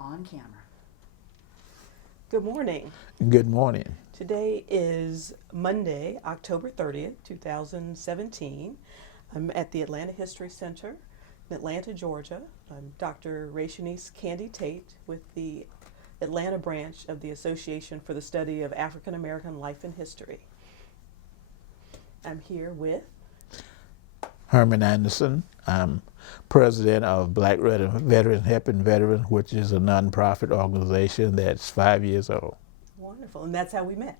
on camera. Good morning. Good morning. Today is Monday, October 30th, 2017. I'm at the Atlanta History Center in Atlanta, Georgia. I'm Dr. Rashanice Candy Tate with the Atlanta branch of the Association for the Study of African American Life and History. I'm here with Herman Anderson. I'm president of Black Veterans Helping Veterans, which is a nonprofit organization that's 5 years old. Wonderful, and that's how we met.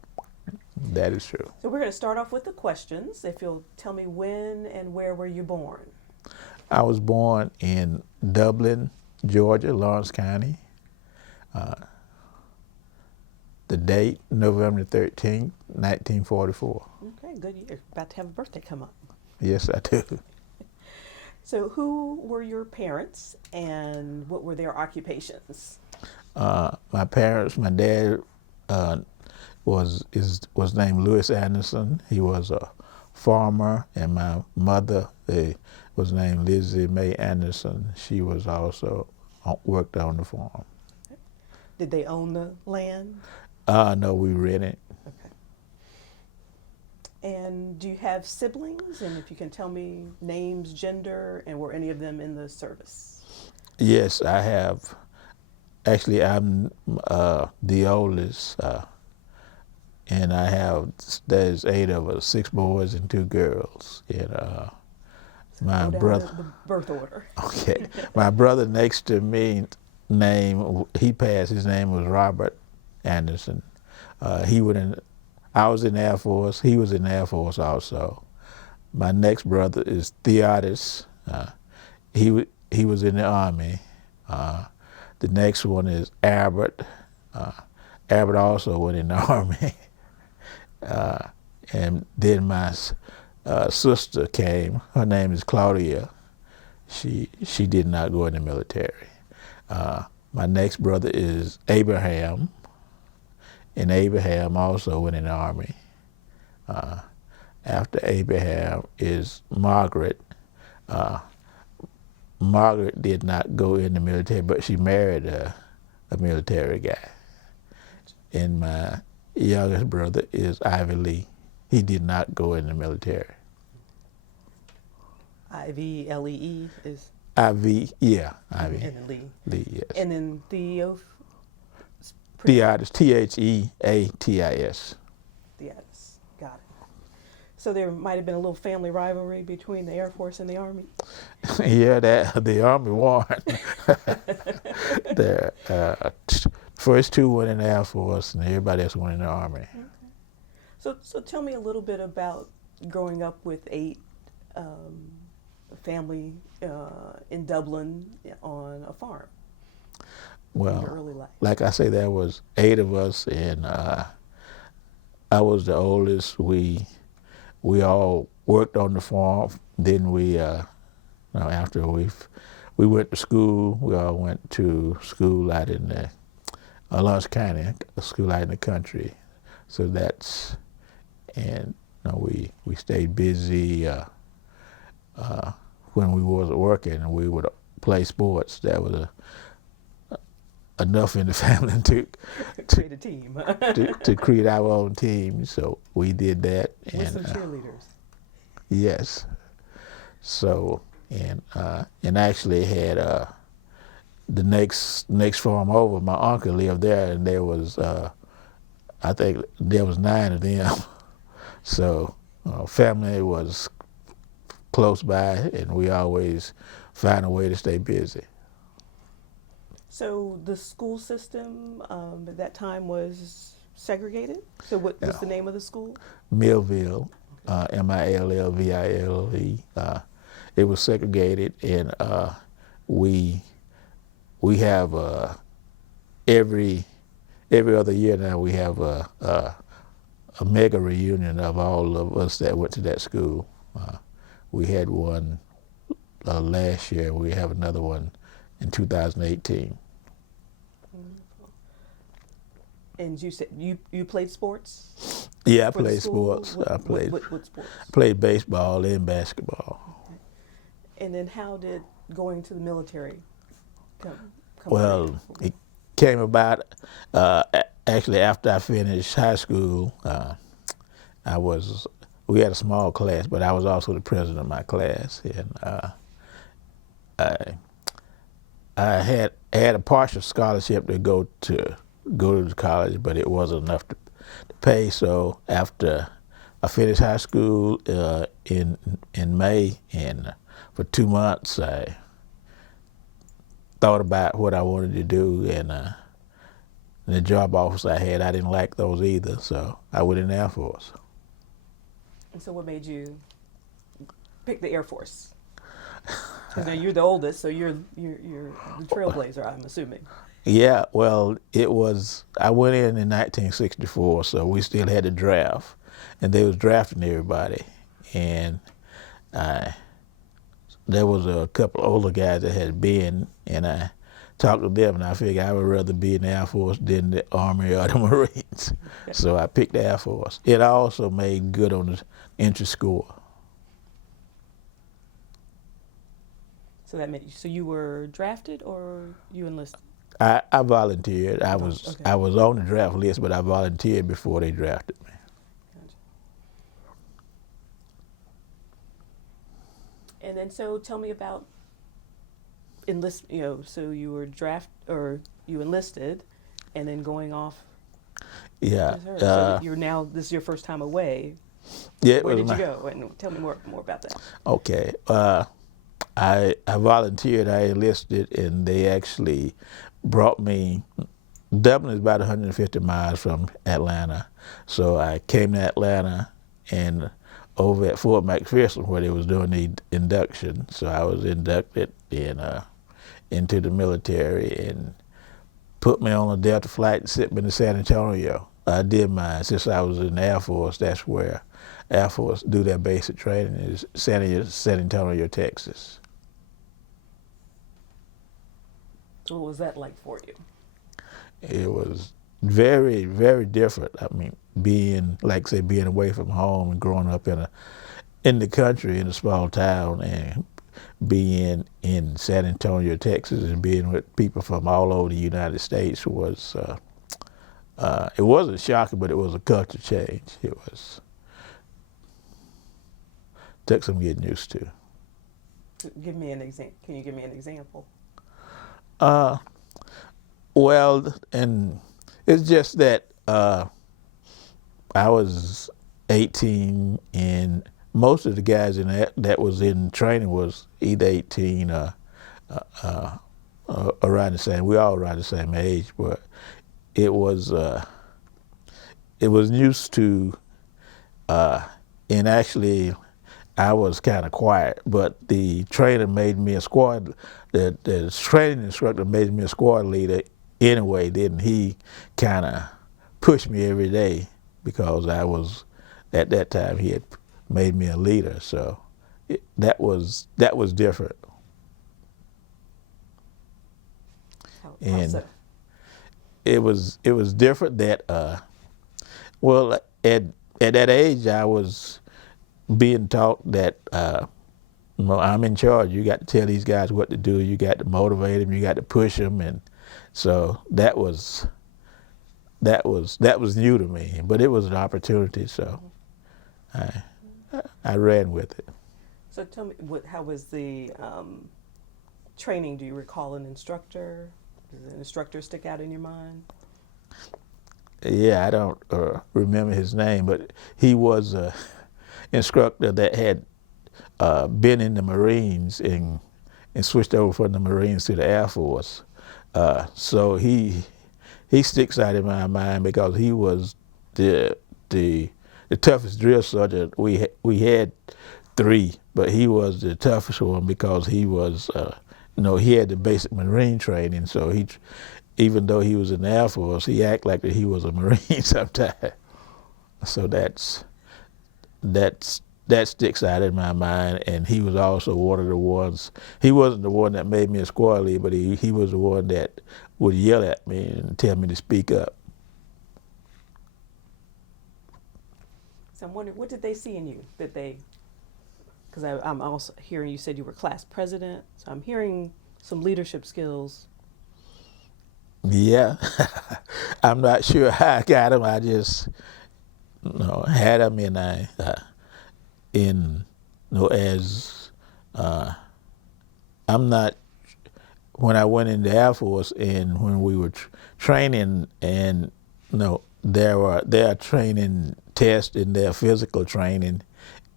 That is true. So we're going to start off with the questions. If you'll tell me when and where were you born? I was born in Dublin, Georgia, Lawrence County. The date, November 13th, 1944. Okay, good year. About to have a birthday come up. Yes, I do. So who were your parents and what were their occupations? My parents, my dad was named Louis Anderson. He was a farmer, and my mother was named Lizzie Mae Anderson. She was also worked on the farm. Did they own the land? No, we rented. Okay. And do you have siblings? And if you can tell me names, gender, and were any of them in the service? Yes, I have. Actually, I'm the oldest, and there's 8 of us, 6 boys and 2 girls. And my brother. The birth order. Okay, my brother next to me, he passed. His name was Robert Anderson. I was in the Air Force. He was in the Air Force also. My next brother is Theodis. He was in the Army. The next one is Albert. Albert also went in the Army. And then my sister came. Her name is Claudia. She did not go in the military. My next brother is Abraham. And Abraham also went in the Army. After Abraham is Margaret. Margaret did not go in the military, but she married a military guy. And my youngest brother is Ivy Lee. He did not go in the military. Ivlee is? Ivy, yeah, Ivy. And then Lee. Lee, yes. And then Theo? Theodis, Theatis. Theodis, got it. So there might have been a little family rivalry between the Air Force and the Army? Yeah, the Army won. The first 2 went in the Air Force, and everybody else went in the Army. Okay. So tell me a little bit about growing up with 8 family in Dublin on a farm. Well, Your early life. like I say, there was 8 of us, and I was the oldest. We all worked on the farm. Then after we went to school, we all went to school out in the Lawrence County, a school out in the country. So we stayed busy. When we wasn't working, we would play sports. That was enough in the family to create a team. to create our own team. So we did that. With some cheerleaders. Yes. So and actually had the next farm over. My uncle lived there, and there was I think there was 9 of them. So family was close by, and we always found a way to stay busy. So the school system at that time was segregated? So what was the name of the school? Millville, Millville. It was segregated, and we have every other year now we have a mega reunion of all of us that went to that school. We had one last year. We have another one in 2018. Wonderful. And you said you played sports? Yeah, I played sports. What sports? I played baseball and basketball. Okay. And then how did going to the military come Well, about? came about actually after I finished high school. We had a small class, but I was also the president of my class, and I I had a partial scholarship to go to the college, but it wasn't enough to pay. So after I finished high school in May, and for 2 months I thought about what I wanted to do, and the job offers I had, I didn't like those either, so I went in the Air Force. And so what made you pick the Air Force? Because now you're the oldest, so you're the trailblazer, I'm assuming. Yeah, well, I went in 1964, so we still had the draft, and they was drafting everybody, and there was a couple of older guys that had been, and I talked to them, and I figured I would rather be in the Air Force than the Army or the Marines. Okay. So I picked the Air Force. It also made good on the entry score. So that meant so you were drafted or you enlisted? I volunteered. I was Okay. I was on the draft list, but I volunteered before they drafted me. Gotcha. And then so tell me about so you were you enlisted and then going off. Yeah. So this is your first time away. Yeah. It Where was did you go? And tell me more about that. Okay. I volunteered. I enlisted, and they actually brought me. Dublin is about 150 miles from Atlanta, so I came to Atlanta and over at Fort McPherson where they was doing the induction. So I was inducted into the military and put me on a Delta flight and sent me to San Antonio. I did mine since I was in the Air Force. That's where Air Force do their basic training is San Antonio, Texas. So what was that like for you? It was very, very different. I mean, being away from home and growing up in the country in a small town, and being in San Antonio, Texas, and being with people from all over the United States was it wasn't shocking, but it was a culture change. Took some getting used to. Give me an example. Can you give me an example? Well, and it's just that I was 18, and most of the guys that was in training was either 18 or around the same. We all around the same age, but it was used to, and actually I was kind of quiet, but the trainer made me a squad. The training instructor made me a squad leader anyway. Then he kind of pushed me every day because I was at that time he had made me a leader. So that was different. How And so? it was different that well at that age I was being taught that I'm in charge. You got to tell these guys what to do. You got to motivate them. You got to push them, and so that was new to me. But it was an opportunity, so I ran with it. So tell me, how was the training? Do you recall an instructor? Does an instructor stick out in your mind? Yeah, I don't remember his name, but he was a instructor that had been in the Marines and switched over from the Marines to the Air Force. So he sticks out in my mind because he was the toughest drill sergeant. We had three, but he was the toughest one because he was he had the basic Marine training. So even though he was in the Air Force, he acted like that he was a Marine sometimes. So that sticks out in my mind, and he was also one of the ones. He wasn't the one that made me a squad leader, but he was the one that would yell at me and tell me to speak up. So I'm wondering, what did they see in you that they? Because I'm also hearing you said you were class president, so I'm hearing some leadership skills. Yeah, I'm not sure how I got them. I just had them, and in as I'm not when I went in the Air Force and when we were training, and there are training tests and their physical training,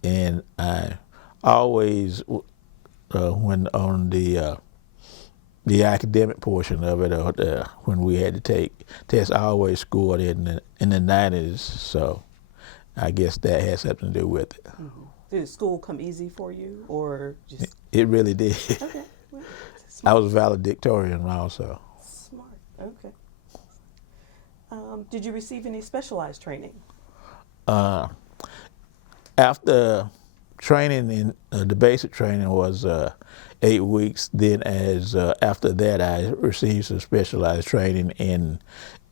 and I always when on the academic portion of it, or when we had to take tests, I always scored in the 90s. So I guess that has something to do with it. Mm-hmm. Did school come easy for you, or just? It really did. Okay. Well, I was valedictorian also. smart. Okay. Did you receive any specialized training? Uh, After training in the basic training was 8 weeks. Then, as after that, I received some specialized training in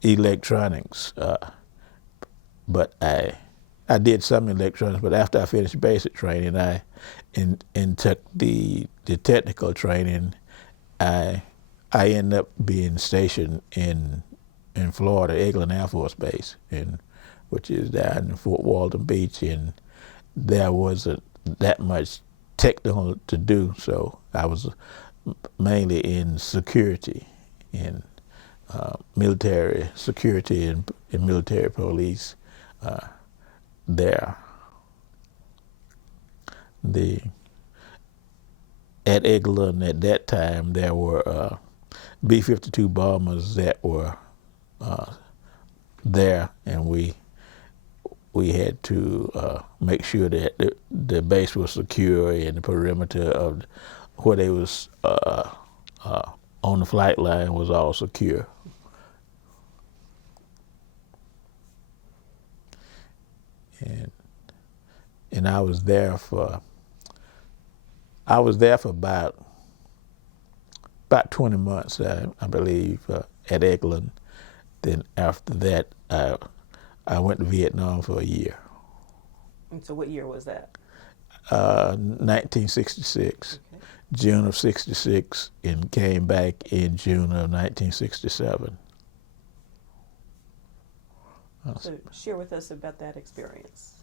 electronics. But I did some electronics. But after I finished basic training, I and took the technical training. I ended up being stationed in Florida, Eglin Air Force Base, which is down in Fort Walton Beach, and there wasn't that much technical to do, so I was mainly in security, in military security and military police there. At Eglin at that time, there were B-52 bombers that were there, and we had to make sure that the base was secure and the perimeter of where they was on the flight line was all secure. And I was there for about 20 months, I believe, at Eglin. Then after that, I went to Vietnam for a year. And so, what year was that? 1966, Okay. June of '66, and came back in June of 1967. So, share with us about that experience.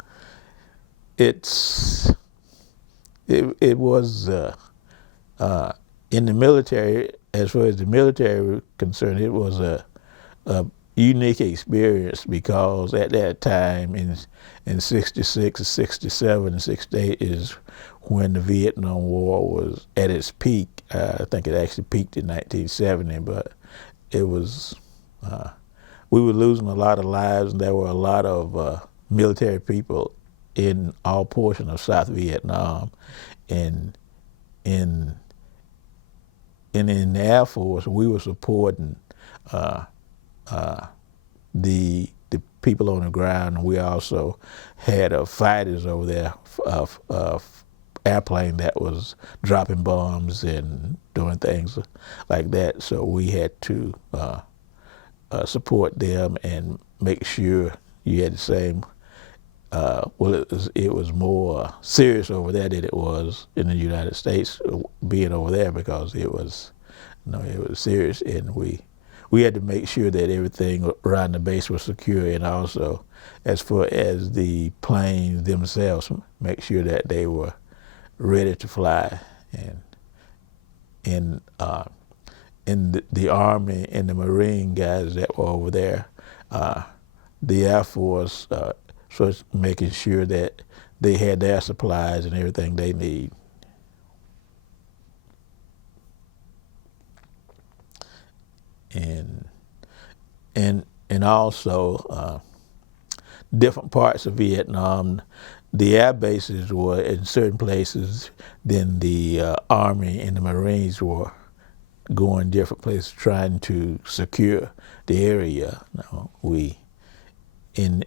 It was in the military, as far as the military was concerned, it was a unique experience, because at that time in '66, '67, and '68 is when the Vietnam War was at its peak. I think it actually peaked in 1970, but it was we were losing a lot of lives, and there were a lot of military people in all portions of South Vietnam, and in the Air Force, we were supporting the people on the ground, and we also had fighters over there, airplane that was dropping bombs and doing things like that. So we had to support them and make sure you had the same. It was more serious over there than it was in the United States, being over there, because it was serious, and we had to make sure that everything around the base was secure, and also, as far as the planes themselves, make sure that they were ready to fly. And the Army and the Marine guys that were over there, the Air Force was making sure that they had their supplies and everything they need. And also different parts of Vietnam, the air bases were in certain places, then the Army and the Marines were going different places trying to secure the area. Now, in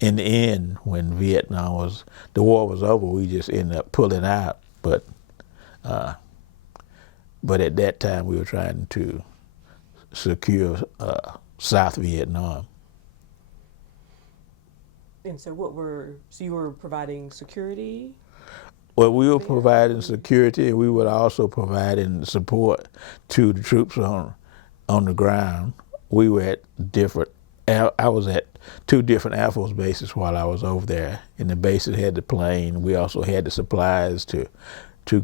the end, when the war was over, we just ended up pulling out. But at that time, we were trying to secure South Vietnam. And so, you were providing security? Well, we were providing security, and we were also providing support to the troops on on the ground. We were at different. I was at two different Air Force bases while I was over there. And the bases had the plane. We also had the supplies to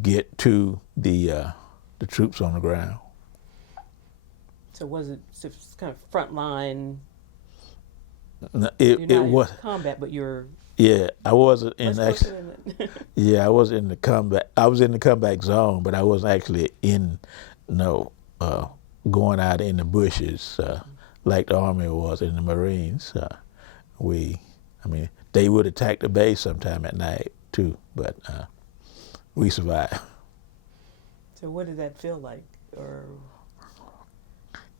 get to the troops on the ground. So was it kind of frontline? No, You're it not was. in combat, but you're. Yeah, I wasn't in Let's put it in. Yeah, I was in the combat. I was in the combat zone, but I wasn't actually in, going out in the bushes like the Army was in the Marines. They would attack the base sometime at night too, but we survived. So what did that feel like? Or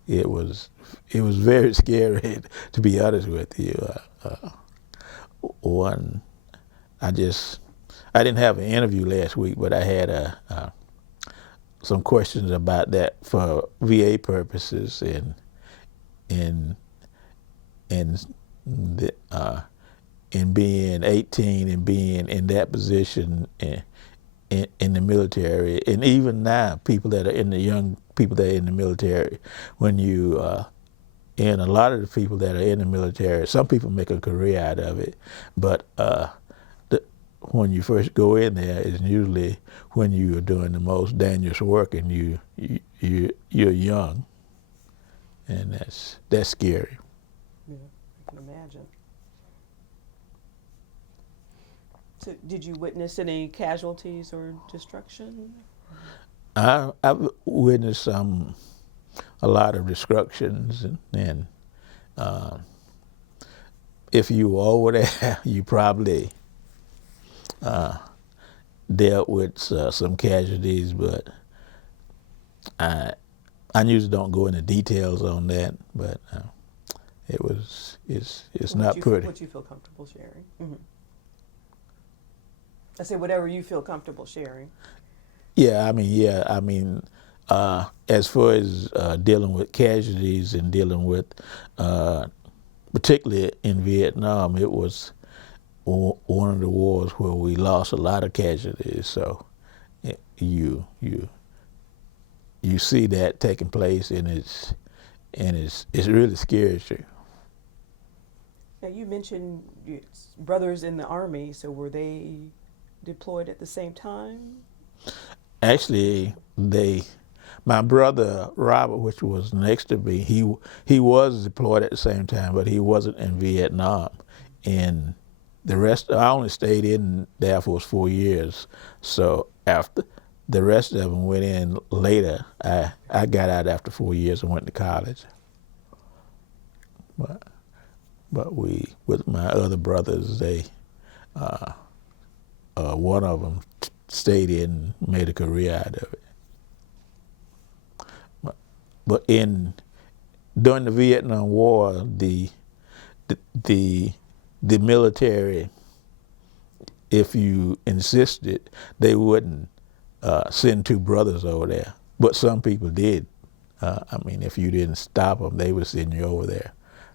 It was very scary, to be honest with you. I didn't have an interview last week, but I had some questions about that for VA purposes, and being 18 and being in that position in the military, and even now, young people that are in the military, when you and a lot of the people that are in the military, some people make a career out of it, but when you first go in there is usually when you are doing the most dangerous work, and you're young, and that's scary. yeah, I can imagine. So did you witness any casualties or destruction? I've witnessed a lot of destructions, and if you were over there, you probably dealt with some casualties, but I usually don't go into details on that. But it's not pretty. What you feel comfortable sharing? Mm-hmm. I say whatever you feel comfortable sharing. As far as dealing with casualties and dealing with, particularly in Vietnam, it was one of the wars where we lost a lot of casualties. So you see that taking place, and it's really scary too. Now you mentioned your brothers in the Army. So were they deployed at the same time? Actually, my brother Robert, which was next to me, he was deployed at the same time, but he wasn't in Vietnam. And the rest, I only stayed in the Air Force 4 years. So after the rest of them went in later, I got out after 4 years and went to college. But with my other brothers, they, one of them stayed in and made a career out of it. But during the Vietnam War, the military, if you insisted, they wouldn't send two brothers over there. But some people did. If you didn't stop them, they would send you over there.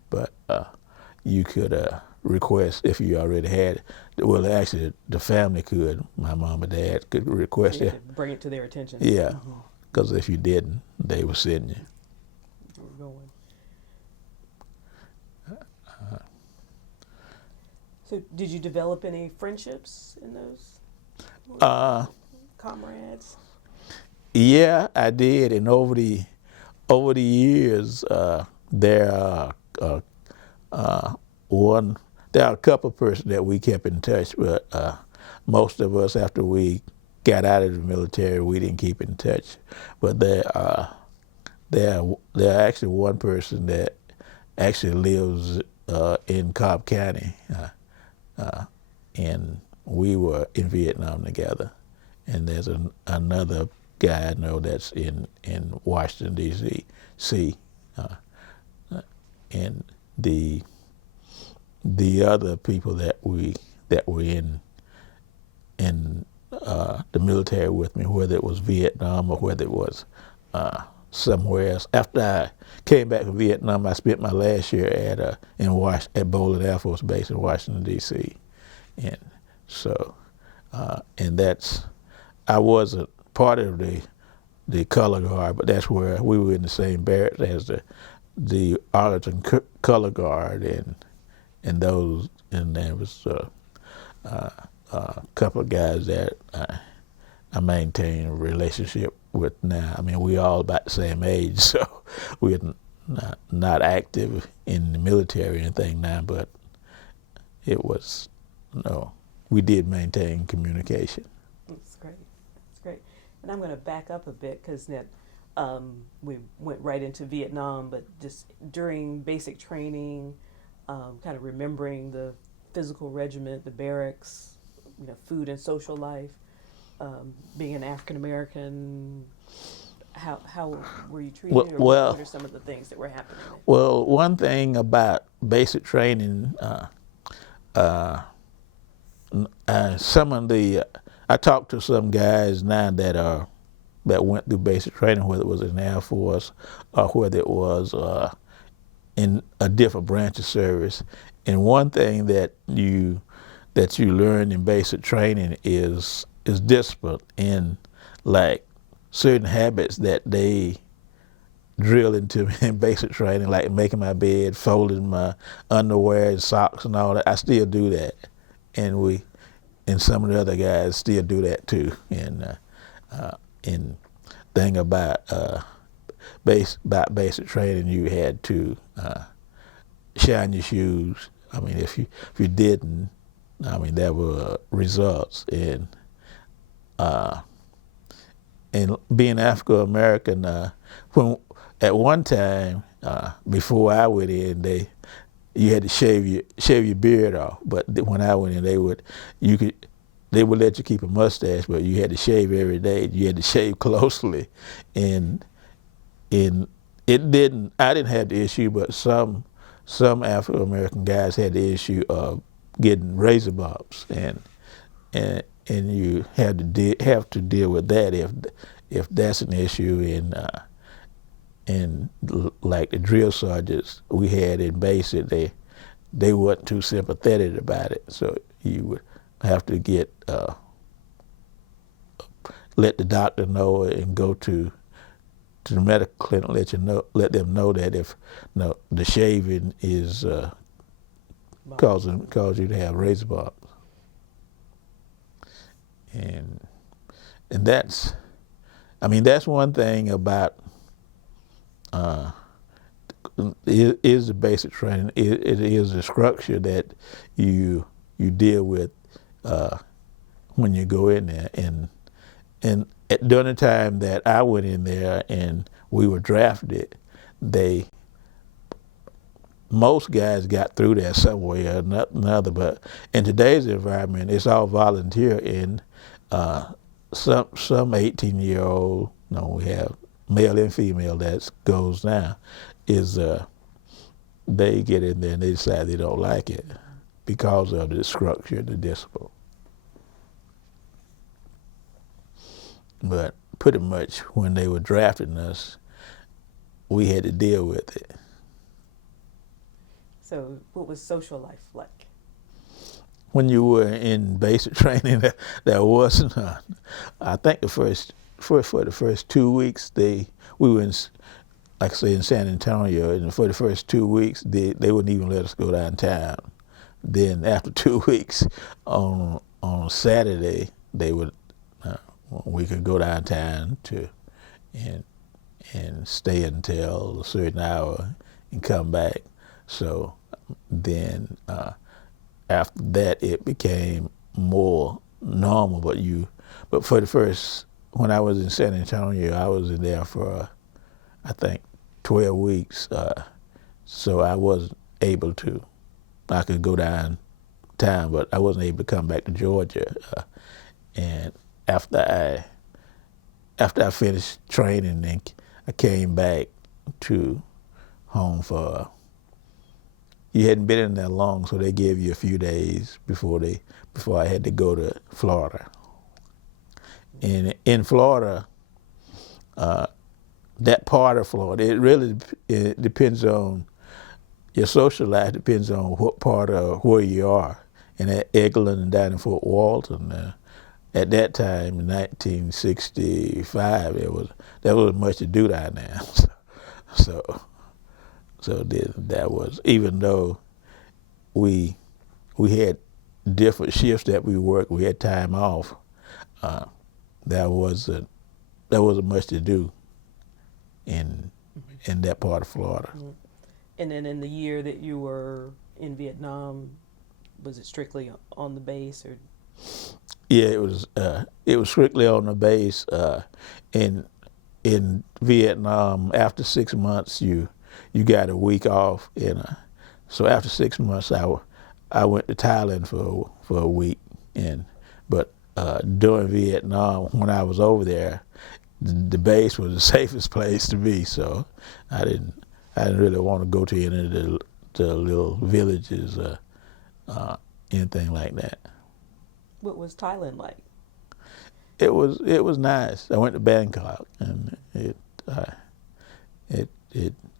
But you could request, if you already had it. Well, actually, the family could. My mom and dad could request So you it. could bring it to their attention. Yeah, because if you didn't, they would send you. We're going. So did you develop any friendships in those comrades? Yeah, I did, and over the years, there are a couple of persons that we kept in touch, but most of us, after we got out of the military, we didn't keep in touch. But there are actually one person that actually lives in Cobb County, and we were in Vietnam together. And there's another guy I know that's in Washington D.C. And the other people that were in the military with me, whether it was Vietnam or whether it was somewhere else. After I came back from Vietnam, I spent my last year at Bolin Air Force Base in Washington D.C. And so, I wasn't part of the color guard, but that's where we were in the same barracks as the Arlington color guard, and those, and there was a couple of guys that I maintain a relationship with now. I mean, we all about the same age, so we're not active in the military or anything now, but it was, we did maintain communication. That's great. That's great. And I'm going to back up a bit because we went right into Vietnam, but just during basic training, kind of remembering the physical regiment, the barracks, food and social life, being an African American, how were you treated, or what are some of the things that were happening? Well, one thing about basic training, I talked to some guys now that went through basic training, whether it was in the Air Force or whether it was in a different branch of service. And one thing that you learn in basic training is discipline, in like certain habits that they drill into me in basic training, like making my bed, folding my underwear and socks and all that. I still do that, and some of the other guys still do that too. And thing about basic training, you had to shine your shoes. I mean, if you didn't, I mean, there were results. And being African American, when at one time before I went in, you had to shave your beard off. But when I went in, they would let you keep a mustache, but you had to shave every day. You had to shave closely, and I didn't have the issue, but some African American guys had the issue of getting razor bumps, and you have to deal with that if that's an issue. And like the drill sergeants we had in basic, they weren't too sympathetic about it, so you would have to let the doctor know and go to the medical clinic, let them know that if the shaving is cause you to have razor bumps. And that's one thing about is the basic training. It is the structure that you deal with when you go in there. And during the time that I went in there and we were drafted, most guys got through there some way or another. But in today's environment, it's all volunteer. And some 18-year-old, we have male and female that goes now, is they get in there and they decide they don't like it because of the structure, the discipline. But pretty much when they were drafting us, we had to deal with it. So what was social life like? When you were in basic training, there was none. I think for the first 2 weeks, we were in, like I say, in San Antonio, and for the first 2 weeks, they wouldn't even let us go downtown. Then after 2 weeks, on Saturday, we could go downtown and stay until a certain hour and come back. So then after that, it became more normal. But for the first, when I was in San Antonio, I was in there for I think 12 weeks. So I wasn't able to. I could go downtown, but I wasn't able to come back to Georgia. And after I finished training, and I came back to home for. You hadn't been in there long, so they gave you a few days before I had to go to Florida. And in Florida, that part of Florida, it depends on your social life. Depends on what part of where you are. And at Eglin and down in Fort Walton, at that time in 1965, there was much to do down there. So that was, even though we had different shifts that we worked, we had time off. There wasn't much to do in that part of Florida. Mm-hmm. And then in the year that you were in Vietnam, was it strictly on the base, or? Yeah, it was strictly on the base. In Vietnam, after 6 months, you got a week off, so after 6 months, I went to Thailand for a week, but during Vietnam, when I was over there, the base was the safest place to be. So I didn't really want to go to any of the little villages, anything like that. What was Thailand like? It was nice. I went to Bangkok, and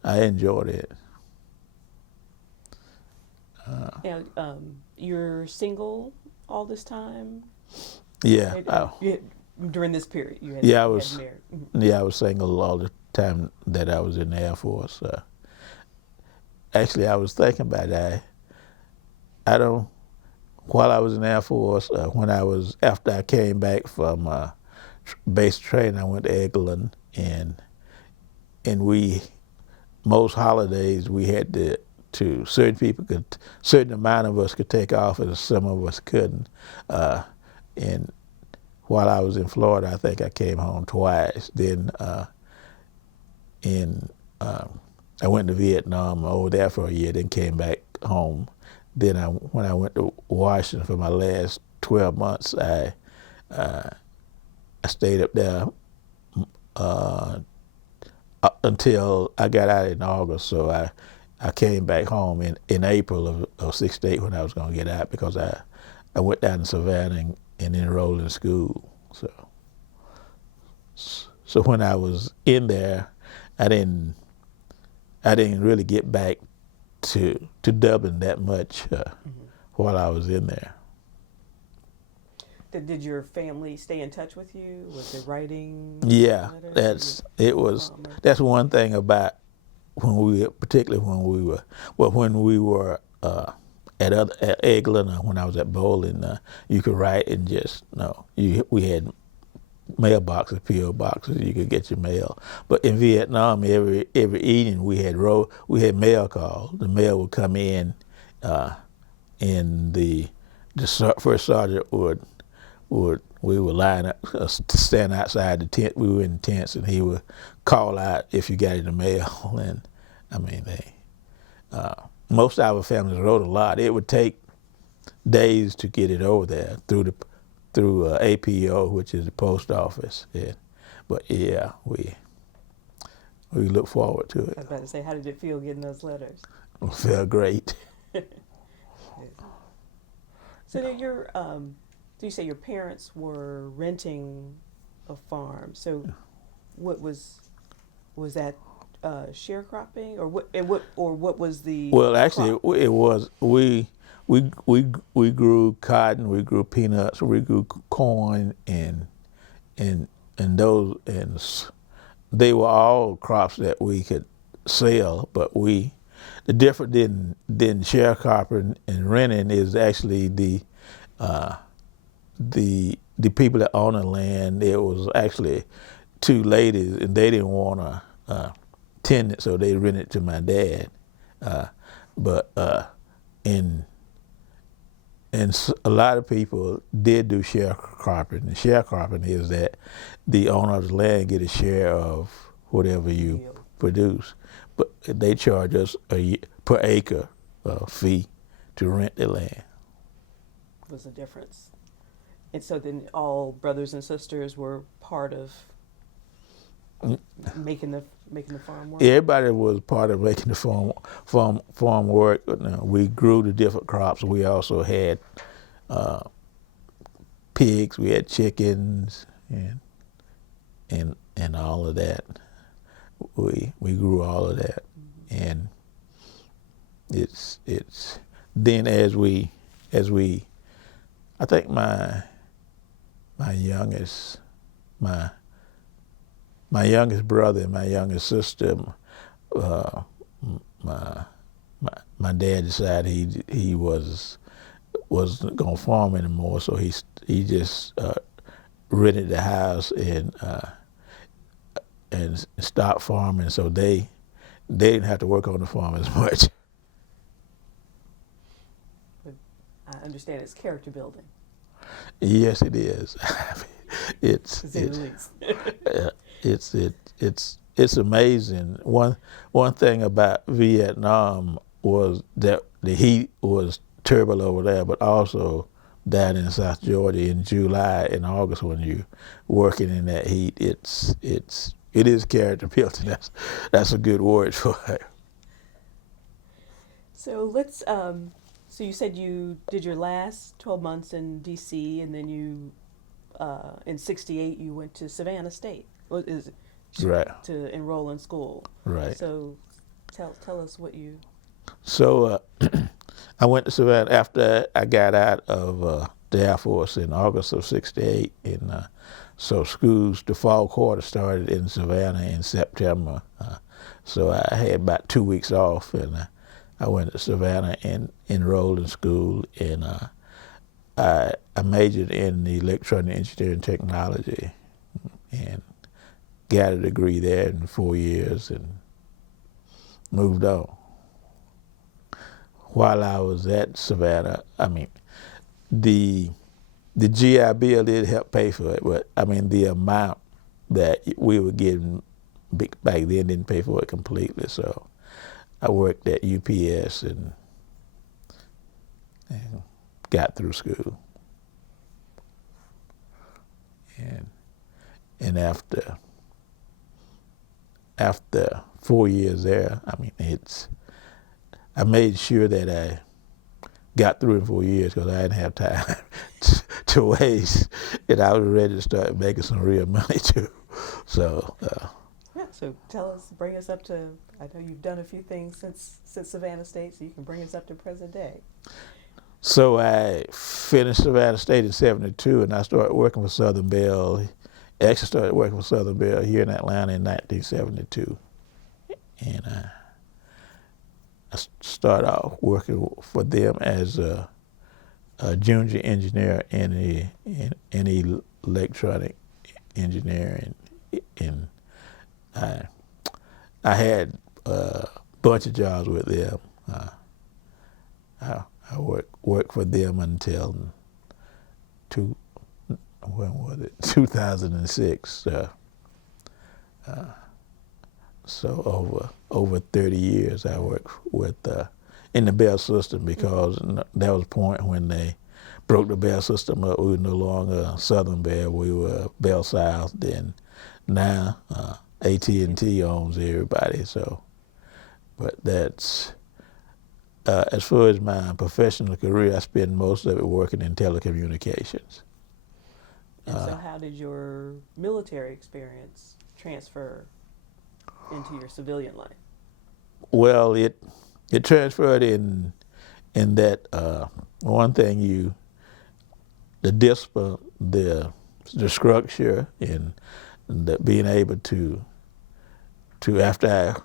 I enjoyed it. Now, you're single all this time? Yeah. During this period, you had, Yeah, I you was. had married. Mm-hmm. Yeah, I was single all the time that I was in the Air Force. Actually, I was thinking about that. While I was in the Air Force, after I came back from base training, I went to Eglin, and most holidays we had to certain amount of us could take off, and some of us couldn't. And while I was in Florida, I think I came home twice. Then I went to Vietnam over there for a year, then came back home. Then when I went to Washington for my last 12 months, I stayed up there until I got out in August. So I came back home in April of '68 when I was going to get out, because I went down to Savannah and enrolled in school. So when I was in there, I didn't really get back to Dublin that much while I was in there. Did your family stay in touch with you? Was it writing? Yeah, letters? that's one thing about particularly when we were at Eglin, or when I was at Bowling, you could write and we had mailboxes, PO boxes. You could get your mail. But in Vietnam, every evening we had mail calls. The mail would come in, and the first sergeant we would line up, stand outside the tent. We were in tents, and he would call out if you got any mail. And I mean, most of our families wrote a lot. It would take days to get it over there through APO, which is the post office. Yeah. But yeah, we look forward to it. I was about to say, how did it feel getting those letters? It felt great. So do you say your parents were renting a farm? So what was that sharecropping, or what was the? Well, actually, crop? it was we grew cotton, we grew peanuts, we grew corn, and they were all crops that we could sell. But the difference than sharecropping and renting is actually the people that own the land. It was actually two ladies, and they didn't want a tenant, so they rented to my dad. And a lot of people did do sharecropping. And sharecropping is that the owner of the land get a share of whatever you produce, but they charge us per acre fee to rent the land. Was the difference? And so then all brothers and sisters were part of making the farm work? Everybody was part of making the farm work. We grew the different crops. We also had pigs. We had chickens and all of that. We grew all of that, and it's then as we I think my my youngest, my my youngest brother and my youngest sister, uh, my, my dad decided he wasn't gonna farm anymore, so he just rented the house and stopped farming, so they didn't have to work on the farm as much. But I understand it's character building, Yes, it is. it's to say the least. it's amazing. One thing about Vietnam was that the heat was terrible over there, but also down in South Georgia in July and August when you're working in that heat, it is character building. That's a good word for it. So let's. So you said you did your last 12 months in D.C. and then you, in '68, you went to Savannah State. What is it? Right. To enroll in school. Right. So tell us what you. So I went to Savannah after I got out of the Air Force in August of '68, and so schools, the fall quarter started in Savannah in September. So I had about 2 weeks off, and I went to Savannah and enrolled in school, and I majored in electronic engineering technology, and got a degree there in 4 years, and moved on. While I was at Savannah, I mean, the GI Bill did help pay for it, but I mean the amount that we were getting back then didn't pay for it completely. So I worked at UPS and got through school. And after 4 years there, I mean I made sure that I got through in 4 years because I didn't have time to waste, and I was ready to start making some real money too. So Yeah. So bring us up to. I know you've done a few things since Savannah State, so you can bring us up to present day. So I finished Savannah State in '72, and I started working for Southern Bell. Actually started working for Southern Bell here in Atlanta in 1972, and I started off working for them as a junior engineer in electronic engineering, and I had a bunch of jobs with them. I worked for them until when was it? 2006. So over 30 years I worked with in the Bell system, because that was the point when they broke the Bell system up. We were no longer Southern Bell, we were Bell South. Then now AT&T owns everybody. So, but that's as far as my professional career, I spent most of it working in telecommunications. And so how did your military experience transfer into your civilian life? Well, it transferred in that one thing, the discipline, the structure, and the being able to after I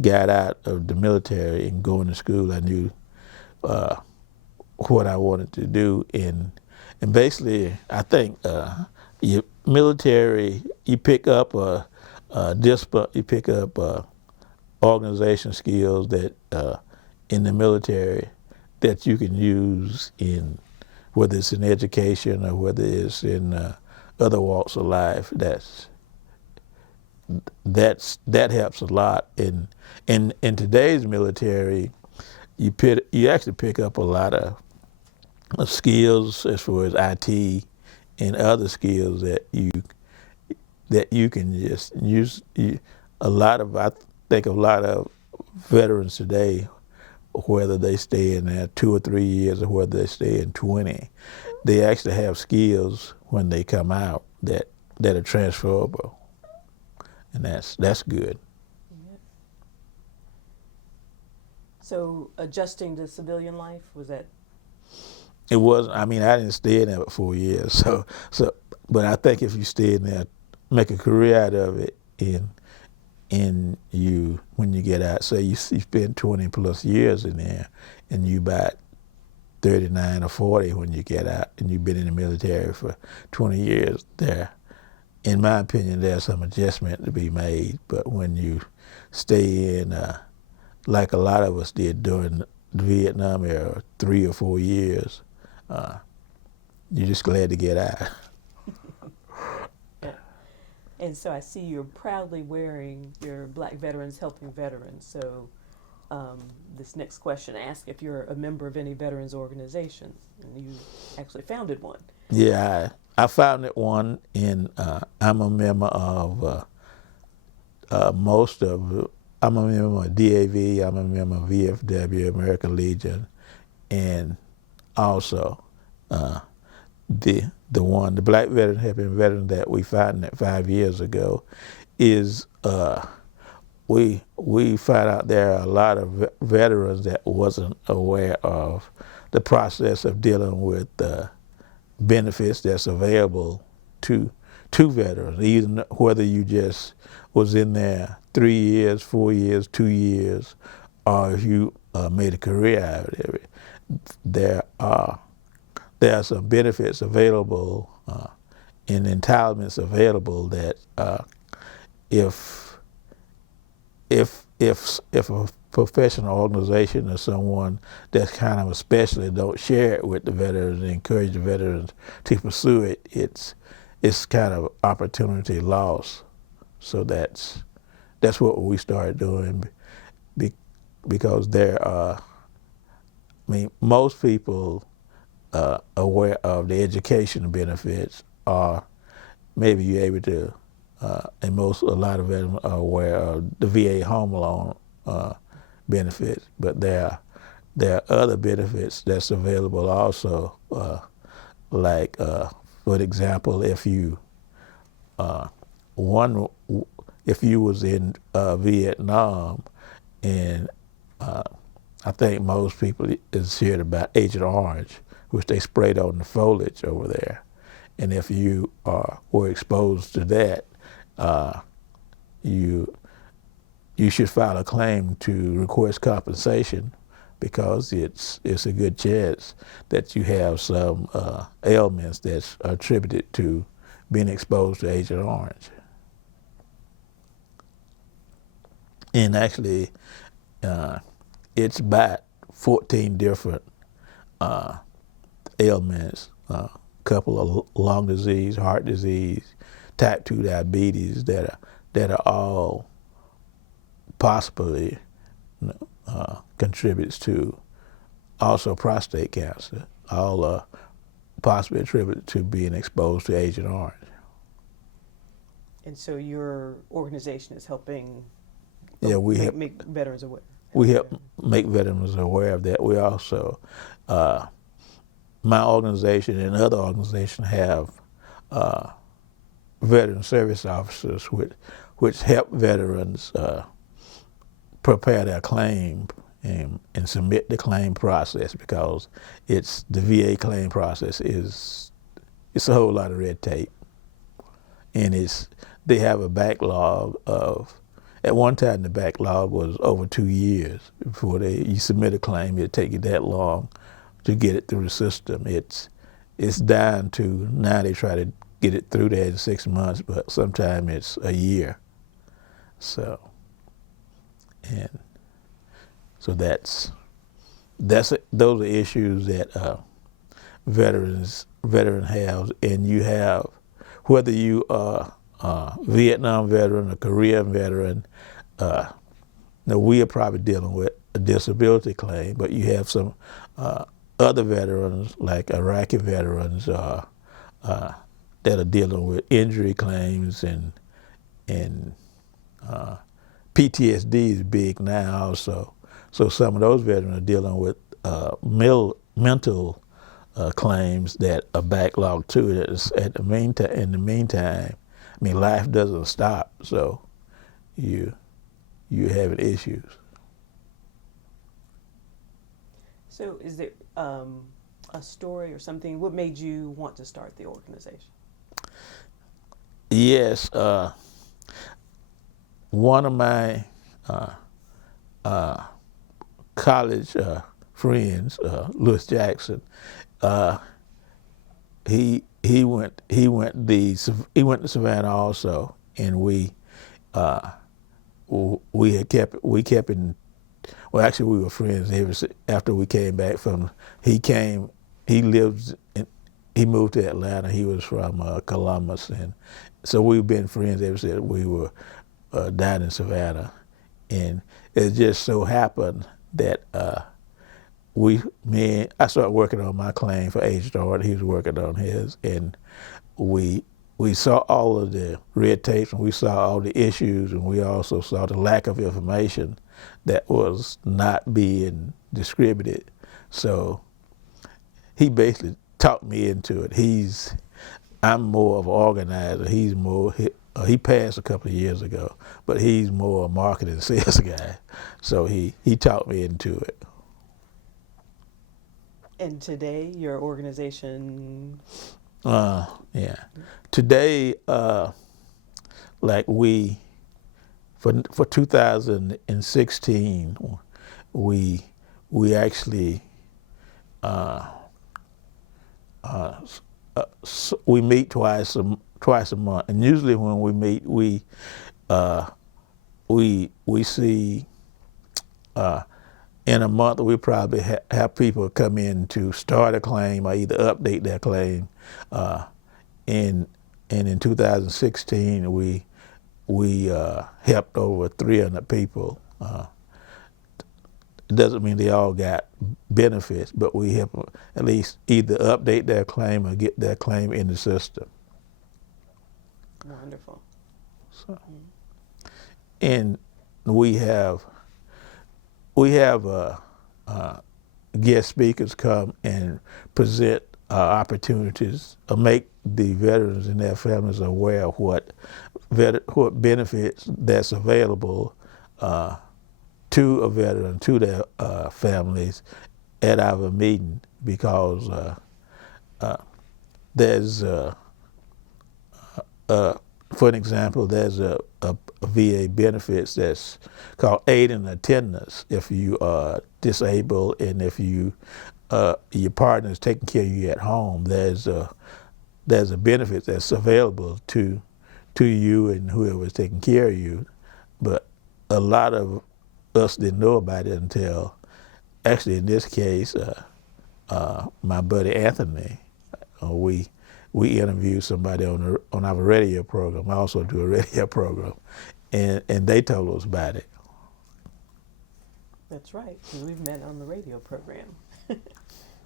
got out of the military and going to school, I knew what I wanted to do. And basically, I think your military, you pick up discipline, you pick up organization skills that in the military that you can use in, whether it's in education or whether it's in other walks of life. That helps a lot. In today's military, you actually pick up a lot of skills as far as IT and other skills that you can just use. I think a lot of veterans today, whether they stay in there 2 or 3 years or whether they stay in 20, they actually have skills when they come out that are transferable, and that's good. Yeah. So adjusting to civilian life, was that? It was. I mean, I didn't stay in there for 4 years. So, but I think if you stay in there, make a career out of it, and you, when you get out, say you spend 20 plus years in there, and you about 39 or 40 when you get out, and you've been in the military for 20 years there. In my opinion, there's some adjustment to be made, but when you stay in, like a lot of us did during the Vietnam era, 3 or 4 years, you're just glad to get out. Yeah. And so I see you're proudly wearing your Black Veterans Helping Veterans. So this next question asks if you're a member of any veterans organizations, and you actually founded one. Yeah, I founded one, and I'm a member of most of. I'm a member of DAV. I'm a member of VFW, American Legion, and also the Black Veteran Helping Veteran that we founded 5 years ago is we found out there are a lot of veterans that wasn't aware of the process of dealing with benefits that's available to veterans, even whether you just was in there 3 years, 4 years, 2 years, or if you made a career out of it. There are some benefits available and entitlements available that if a professional organization or someone that's kind of a specialist don't share it with the veterans and encourage the veterans to pursue it, it's kind of opportunity lost. So that's what we started doing, because there are, I mean, most people aware of the education benefits, or maybe you're able to, and a lot of them are aware of the VA home loan benefits, but there are other benefits that's available also, like, for example, if you if you was in Vietnam, and I think most people is heard about Agent Orange, which they sprayed on the foliage over there. And if you were exposed to that, you should file a claim to request compensation, because it's a good chance that you have some ailments that's attributed to being exposed to Agent Orange. And actually, it's about 14 different ailments, a couple of lung disease, heart disease, type 2 diabetes that are all possibly contributes to, also prostate cancer, all possibly attributed to being exposed to Agent Orange. And so your organization is helping make veterans aware. We help make veterans aware of that. We also, my organization and other organizations have veteran service officers which help veterans prepare their claim and submit the claim process, because it's the VA claim process it's a whole lot of red tape, and they have a backlog of, at one time the backlog was over 2 years before you submit a claim. It'd take you that long to get it through the system. It's down to, now they try to get it through there in 6 months, but sometimes it's a year. So those are issues that veteran have, and you have, whether you are a Vietnam veteran, a Korean veteran. Now we are probably dealing with a disability claim, but you have some other veterans, like Iraqi veterans, that are dealing with injury claims, and PTSD is big now also. So some of those veterans are dealing with mental claims that are backlogged too. In the meantime, I mean, life doesn't stop, so you're having issues. So is there a story or something? What made you want to start the organization? Yes, one of my college friends, Lewis Jackson, uh, he went to Savannah also, and uh, we kept in. Well, actually, we were friends after we came back from. He lived in, he moved to Atlanta. He was from Columbus, and so we've been friends ever since we were down in Savannah. And it just so happened that I started working on my claim for H. Stewart. He was working on his, and we saw all of the red tape, and we saw all the issues, and we also saw the lack of information that was not being distributed. So he basically talked me into it. I'm more of an organizer. He passed a couple of years ago, but he's more a marketing sales guy. So he talked me into it. And today, your organization? Yeah. Today, like for 2016, we actually we meet twice a month, and usually when we meet, we see in a month we probably have people come in to start a claim or either update their claim. And in 2016 we helped over 300 people. It doesn't mean they all got benefits, but we help them at least either update their claim or get their claim in the system. Wonderful. So, and we have guest speakers come and present opportunities, or make the veterans and their families aware of what benefits that's available to a veteran, to their families at our meeting, because there's, for an example, there's a VA benefits that's called aid and attendance if you are disabled, and if your partner is taking care of you at home. There's a benefit that's available to you and whoever is taking care of you, but a lot of us didn't know about it until, actually in this case, my buddy Anthony, we interviewed somebody on our radio program. I also do a radio program, and they told us about it. That's right, because we've met on the radio program.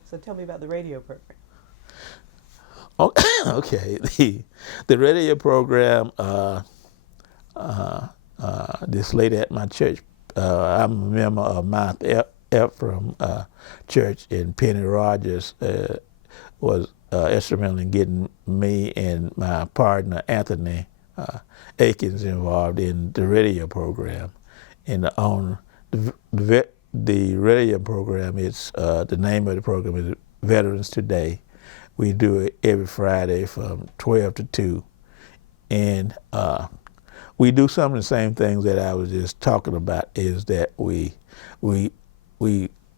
So tell me about the radio program. Okay, the radio program. This lady at my church, I'm a member of Mount Ephraim Church in Penny Rogers, was instrumental in getting me and my partner Anthony Akins involved in the radio program. And on the radio program, it's the name of the program is Veterans Today. We do it every Friday from 12 to 2, and we do some of the same things that I was just talking about. Is that we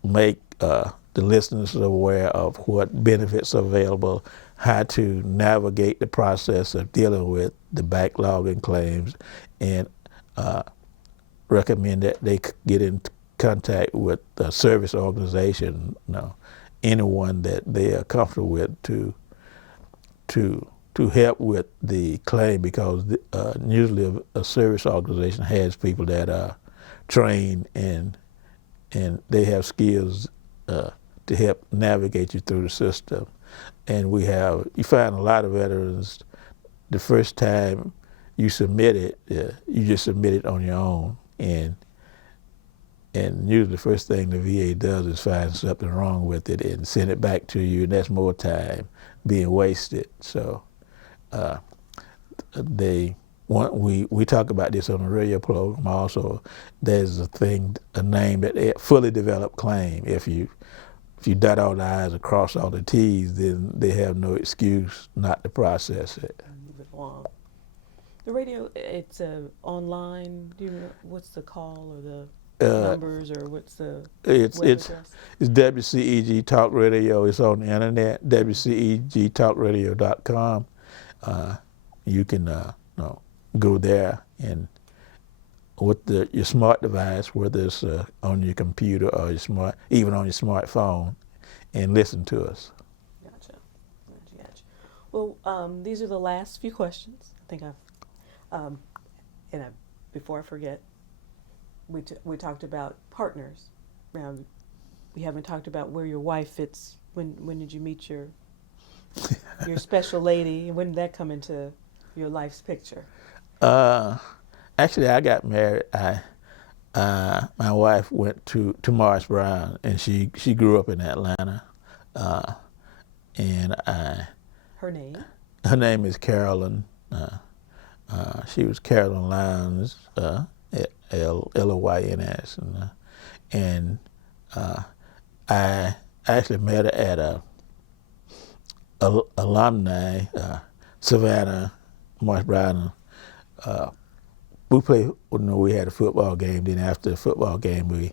make the listeners aware of what benefits are available, how to navigate the process of dealing with the backlog in claims, and recommend that they get in contact with the service organization, anyone that they are comfortable with to help with the claim, because usually a service organization has people that are trained and they have skills to help navigate you through the system. And you find a lot of veterans, the first time you submit it, you just submit it on your own, and usually the first thing the VA does is find something wrong with it and send it back to you, and that's more time being wasted. So we talk about this on the radio program. Also, there's a name that fully developed claim. If you dot all the I's and cross all the T's, then they have no excuse not to process it. Move it along. The radio, it's online. Do you know what's the call or the Uh, numbers or what's the it's web it's address? it's WCEG Talk Radio. It's on the internet. WCEGTalkRadio.com. Uh, you can go there and with your smart device, whether it's on your computer or even on your smartphone, and listen to us. Gotcha. Gotcha. Well, these are the last few questions. I think um, and before I forget, we talked about partners. We haven't talked about where your wife fits. When did you meet your special lady? When did that come into your life's picture? Uh, Actually, I got married. My wife went to Morris Brown, and she grew up in Atlanta, uh, and Her name? her name is Carolyn. She was Carolyn Lyons, Lyns, and I actually met her at a alumni Savannah Morris Brown. We played. We had a football game. Then after the football game,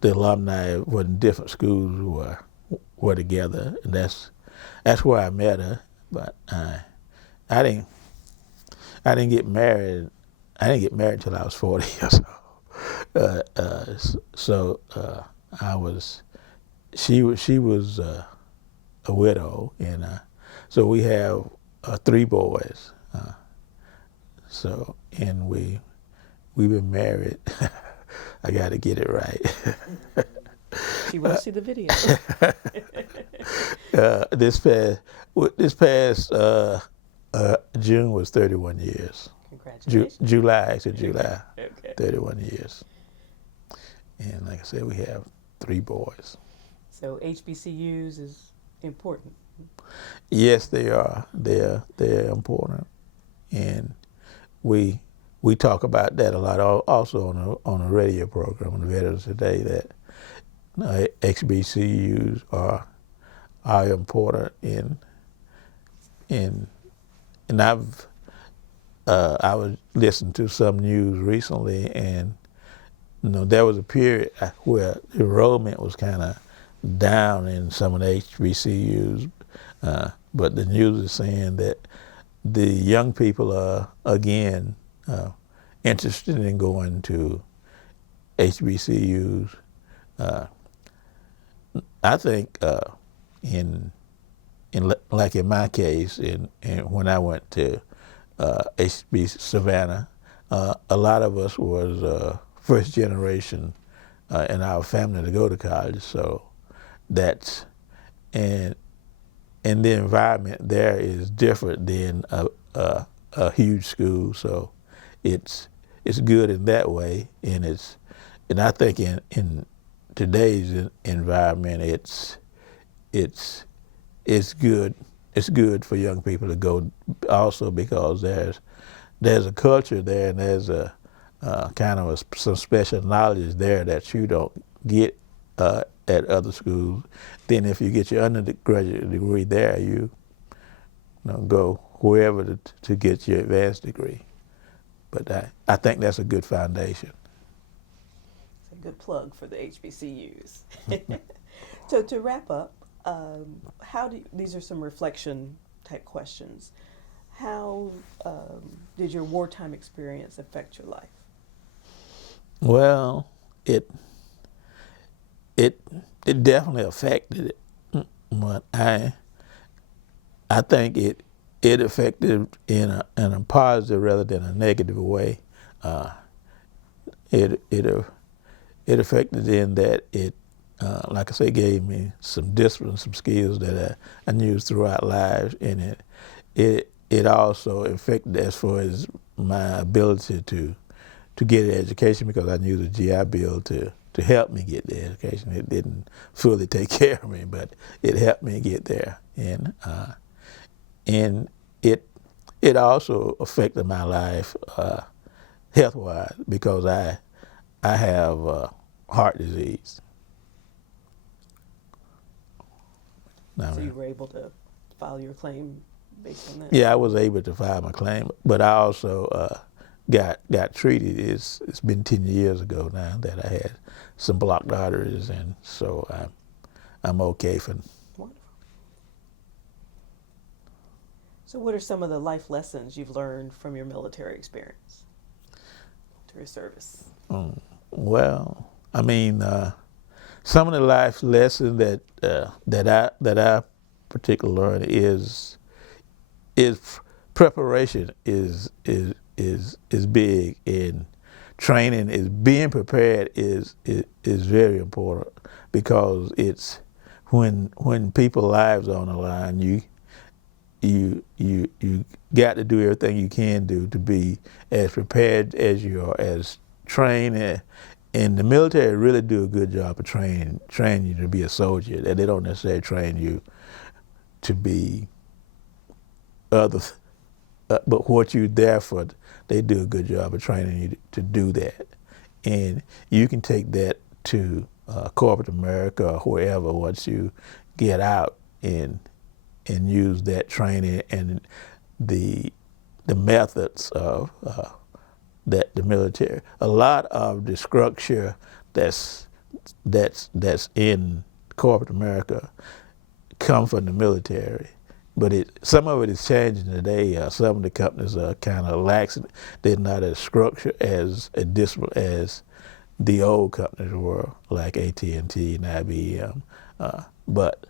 the alumni from different schools were together, and that's where I met her. But I didn't get married. I didn't get married until I was 40 years old. I was. She was a widow, and so we have 3 boys. And we've been married. I got to get it right. She will see the video. This past June was 31 years. Congratulations. July, Okay. 31 years. And like I said, we have 3 boys. So HBCUs is important. Yes, they are. They're important, and we talk about that a lot. Also on a radio program on the Veterans Today, that HBCUs are important and I was listening to some news recently, and there was a period where enrollment was kind of down in some of the HBCUs, but the news is saying that the young people are again interested in going to HBCUs. I think like in my case, and when I went to HB Savannah, a lot of us was first generation in our family to go to college. So that's and the environment there is different than a huge school. So it's good in that way, and I think in today's environment, it's good. It's good for young people to go also because there's a culture there, and there's a kind of some special knowledge there that you don't get at other schools. Then if you get your undergraduate degree there, you go wherever to get your advanced degree. But I think that's a good foundation. It's a good plug for the HBCUs. So to wrap up, these are some reflection type questions. How did your wartime experience affect your life? Well, it definitely affected it, but I think it affected in a positive rather than a negative way. It affected in that it, like I say, gave me some discipline, some skills that I used throughout life, and it also affected as far as my ability to get an education, because I knew the GI Bill to help me get the education. It didn't fully take care of me, but it helped me get there, and it also affected my life health-wise, because I have heart disease. So you were able to file your claim based on that? Yeah, I was able to file my claim, but I also got treated. It's been 10 years ago now that I had some blocked arteries, and so I'm okay for. Wonderful. So what are some of the life lessons you've learned from your military experience, military service? Well, I mean, some of the life lessons that I particularly learned is preparation is big, and training is being prepared is very important, because it's when people's lives are on the line, you got to do everything you can do to be as prepared as you are, as trained. And the military really do a good job of training you to be a soldier. That they don't necessarily train you to be others, but what you're there for. They do a good job of training you to do that, and you can take that to corporate America or wherever once you get out and use that training and the methods of that the military. A lot of the structure that's in corporate America come from the military, but some of it is changing today. Some of the companies are kind of lax. They're not as structured as a discipline as the old companies were, like AT&T and IBM. But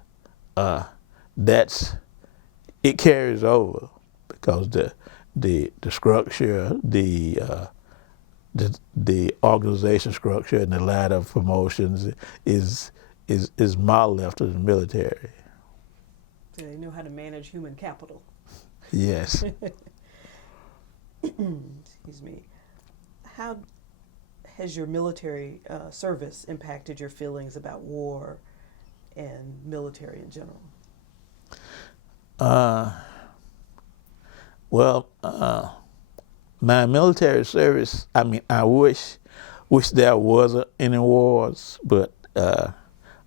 it carries over, because the structure, the organization structure, and the ladder of promotions is modeled after the military. So they know how to manage human capital. Yes. Excuse me. How has your military service impacted your feelings about war and military in general? Well, my military service, I mean, I wish there wasn't any wars, but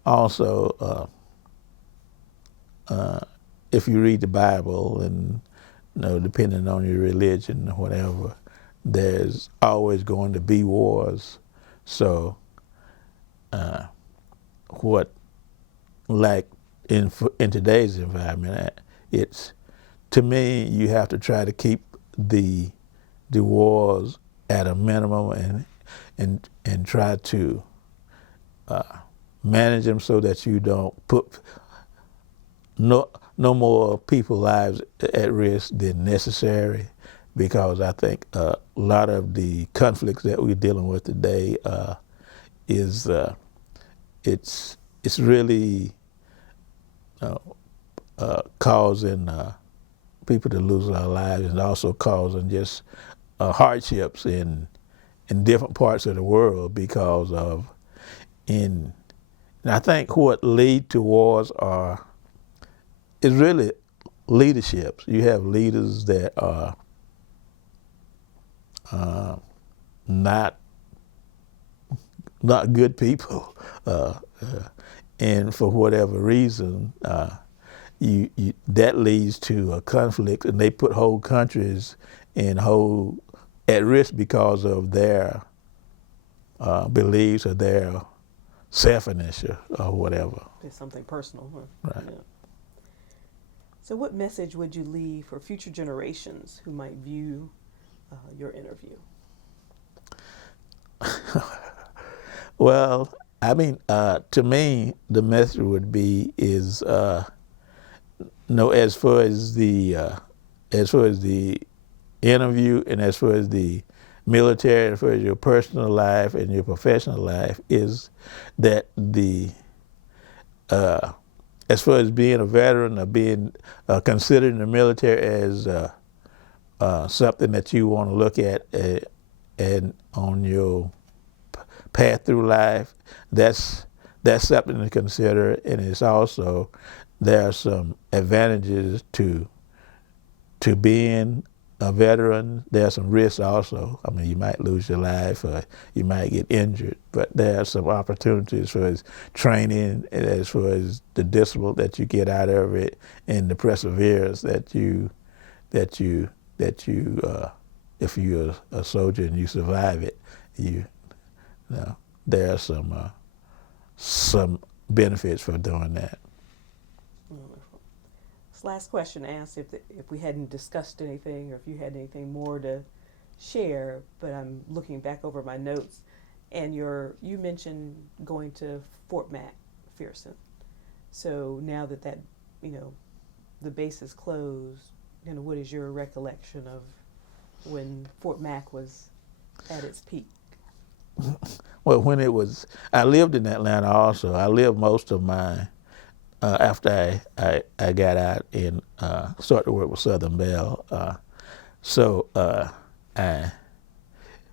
also if you read the Bible, and depending on your religion or whatever, there's always going to be wars. So what, like in today's environment, it's, to me, you have to try to keep the wars at a minimum, and try to manage them so that you don't put no more people's lives at risk than necessary, because I think a lot of the conflicts that we're dealing with today is it's really causing people to lose their lives, and also causing just hardships in different parts of the world because of and I think what lead to wars is really leaderships. You have leaders that are not good people, and for whatever reason, that leads to a conflict, and they put whole countries at risk because of their beliefs or their selfishness or whatever. It's something personal. Huh? Right. Yeah. So what message would you leave for future generations who might view your interview? Well, I mean, to me, the message would be as far as the interview, and as far as the military, as far as your personal life and your professional life, is that as far as being a veteran or being considered in the military as something that you want to look at and on your path through life, that's something to consider. And it's also, there are some advantages to being a veteran, there's some risks also. I mean, you might lose your life or you might get injured, but there are some opportunities for his training as far as the discipline that you get out of it and the perseverance that you if you're a soldier and you survive it, you know, there are some benefits for doing that. Wonderful. This last question asked if we hadn't discussed anything or if you had anything more to share, but I'm looking back over my notes, and you mentioned going to Fort McPherson. So now that the base is closed, what is your recollection of when Fort Mac was at its peak? Well, I lived in Atlanta also. I lived most of my, after I got out and started to work with Southern Bell.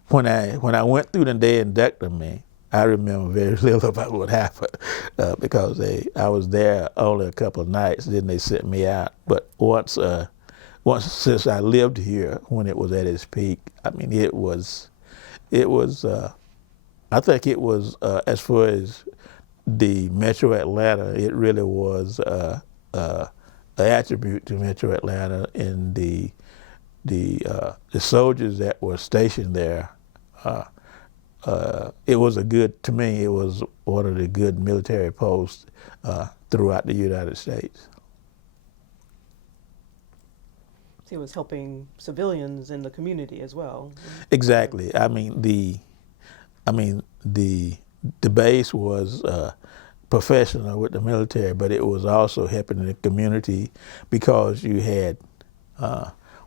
When I went through and they inducted me, I remember very little about what happened because I was there only a couple of nights, then they sent me out. But once since I lived here when it was at its peak, I mean, it was I think it was, as far as the Metro Atlanta, it really was an attribute to Metro Atlanta, and the soldiers that were stationed there. It was to me, it was one of the good military posts throughout the United States. He was helping civilians in the community as well. Exactly. I mean, the base was professional with the military, but it was also helping the community because you had,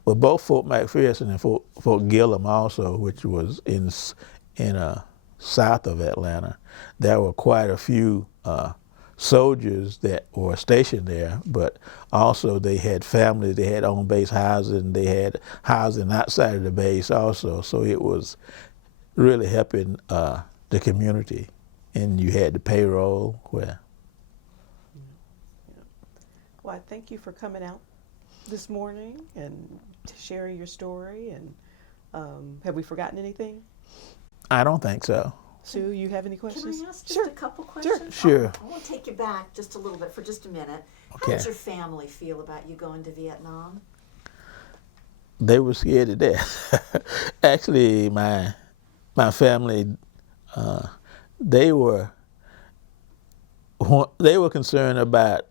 both Fort McPherson and Fort Gillum also, which was in south of Atlanta. There were quite a few soldiers that were stationed there, but also they had families, they had on-base housing, they had housing outside of the base also, so it was really helping the community. And you had the payroll where. Yeah. Well, I thank you for coming out this morning and sharing your story. And have we forgotten anything? I don't think so. Sue, you have any questions? Can I ask just a couple questions? Sure. I want to take you back just a little bit for just a minute. Okay. How did your family feel about you going to Vietnam? They were scared to death. Actually, my family, they were concerned about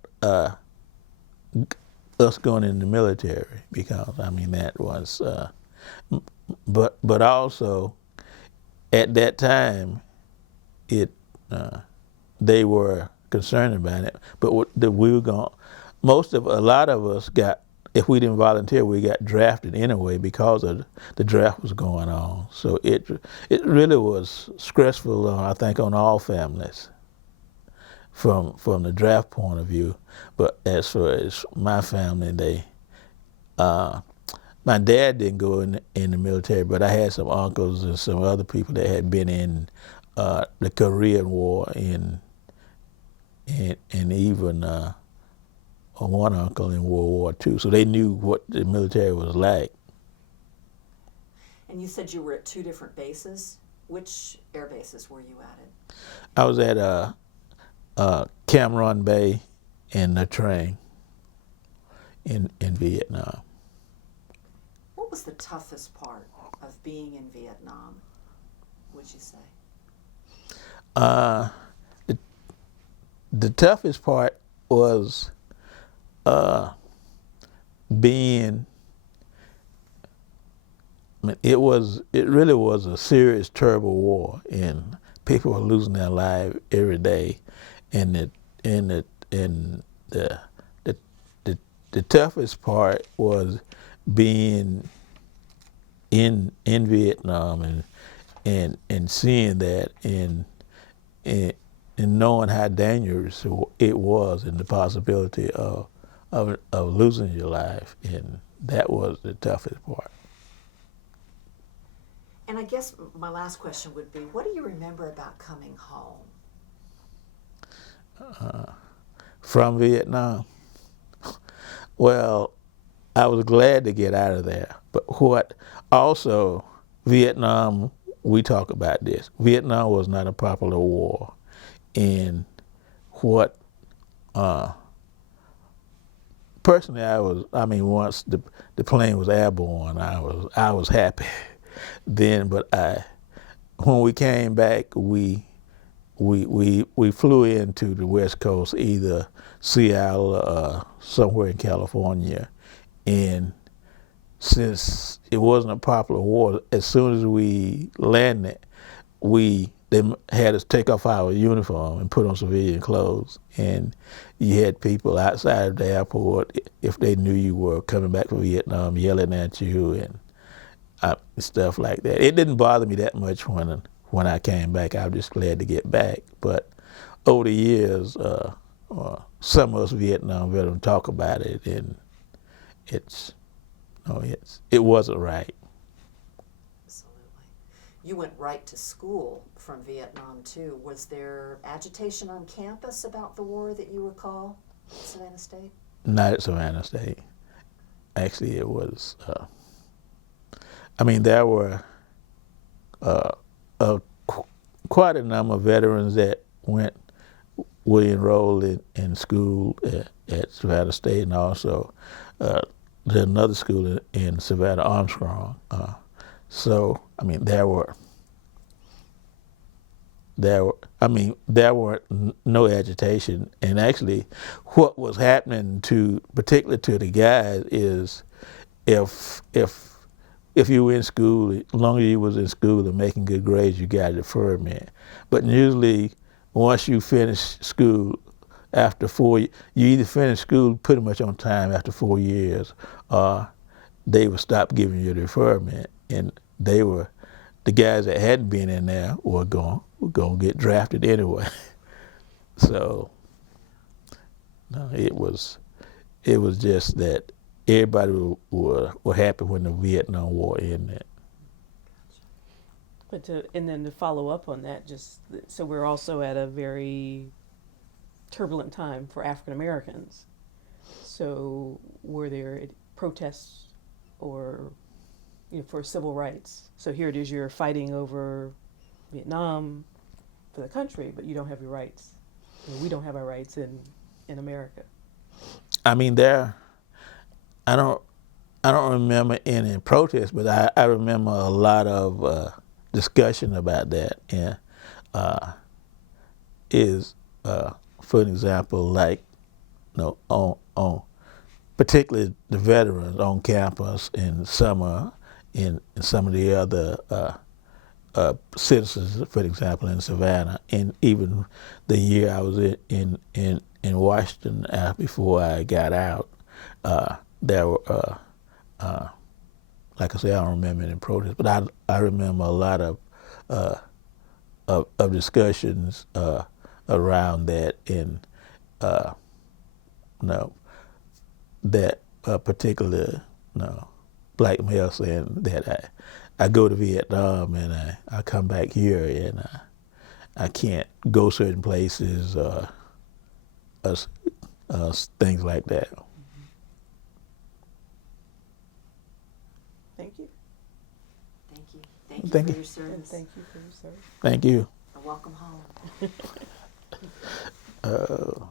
us going in the military because I mean that was, but also at that time, they were concerned about it. But we were going. A lot of us got. If we didn't volunteer, we got drafted anyway because of the draft was going on. So it really was stressful, I think, on all families from the draft point of view. But as far as my family, my dad didn't go in the military, but I had some uncles and some other people that had been in the Korean War and even one uncle in World War II, so they knew what the military was like. And you said you were at 2 different bases. Which air bases were you at? I was at Cam Bay and Nha Trang in Vietnam. What was the toughest part of being in Vietnam, would you say? The toughest part was being. I mean, it really was a serious, terrible war, and people were losing their lives every day, and the toughest part was being in Vietnam and seeing that and knowing how dangerous it was and the possibility of losing your life, and that was the toughest part. And I guess my last question would be, what do you remember about coming home? From Vietnam? Well, I was glad to get out of there, But what also, Vietnam, we talk about this. Vietnam was not a popular war. And what, personally, once the plane was airborne, I was happy then. But when we came back, we flew into the West Coast, either Seattle or somewhere in California, and since it wasn't a popular war, as soon as we landed, they had us take off our uniform and put on civilian clothes, and you had people outside of the airport, if they knew you were coming back from Vietnam, yelling at you and stuff like that. It didn't bother me that much when I came back. I was just glad to get back. But over the years, some of us Vietnam veterans talk about it, and it wasn't right. Absolutely. You went right to school from Vietnam too. Was there agitation on campus about the war that you recall at Savannah State? Not at Savannah State. Actually, it was. There were quite a number of veterans that were enrolled in school at Savannah State, and also there's another school in Savannah, Armstrong. There were no agitation, and actually, what was happening particularly to the guys, is if you were in school, as long as you was in school and making good grades, you got a deferment. But usually, once you finish school, after you either finish school pretty much on time after 4 years, or they would stop giving you a deferment, and the guys that hadn't been in there were going to get drafted anyway. So, no, it was just that everybody were happy when the Vietnam War ended. And then to follow up on that, so we're also at a very turbulent time for African Americans. So were there protests or for civil rights? So here it is, you're fighting over Vietnam for the country, but you don't have your rights. We don't have our rights in America. I don't remember any protests, but I remember a lot of discussion about that. And for an example, like on particularly the veterans on campus in summer, in some of the other citizens, for example, in Savannah, and even the year I was in Washington before I got out, there were, like I say, I don't remember any protests, but I remember a lot of discussions around that, and that particular black male saying that I go to Vietnam and I come back here and I can't go certain places, things like that. Thank you. Thank you. Thank you Thank for you. your service. And thank you for your service. Thank you. And welcome home.